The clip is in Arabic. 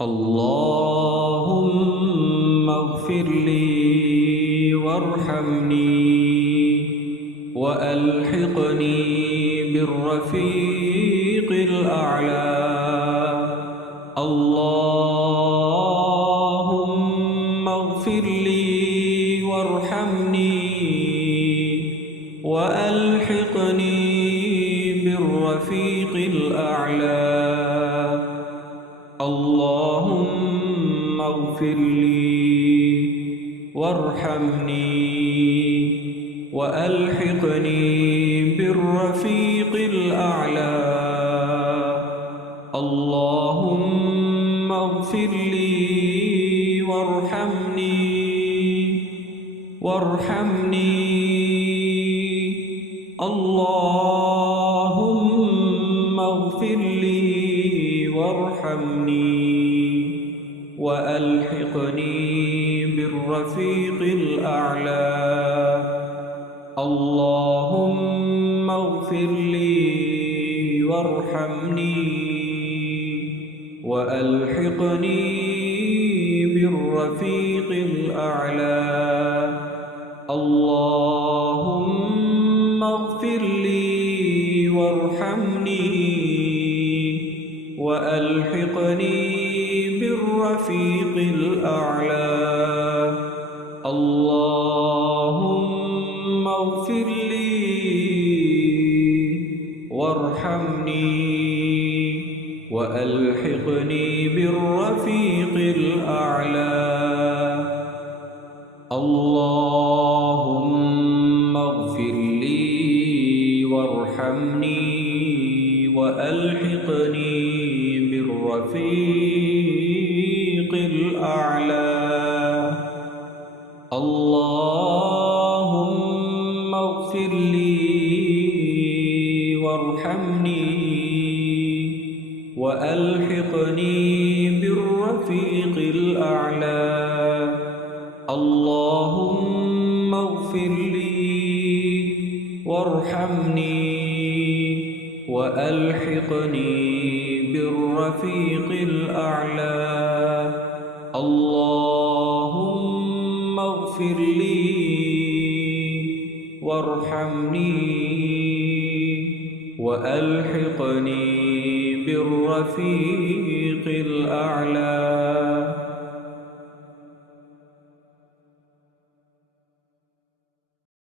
اللهم اغفر لي وارحمني وألحقني بالرفيق الأعلى. اللهم اغفر لي وارحمني وألحقني بالرفيق الأعلى. اللهم اغفر لي وارحمني وألحقني بالرفيق الأعلى. اللهم اغفر لي وارحمني. اللهم اغفر لي وارحمني وألحقني بالرفيق الأعلى. اللهم اغفر لي وارحمني وألحقني بالرفيق الأعلى. اللهم اغفر لي وارحمني وألحقني بالرفيق الأعلى. اللهم اغفر لي وارحمني وألحقني بالرفيق الأعلى. اللهم اغفر لي وارحمني وألحقني بالرفيق الأعلى. اللهم اغفر لي وارحمني وألحقني بالرفيق الأعلى. اللهم اغفر لي وارحمني وألحقني بالرفيق الأعلى. اللهم اغفر لي وارحمني وألحقني بالرفيق الأعلى.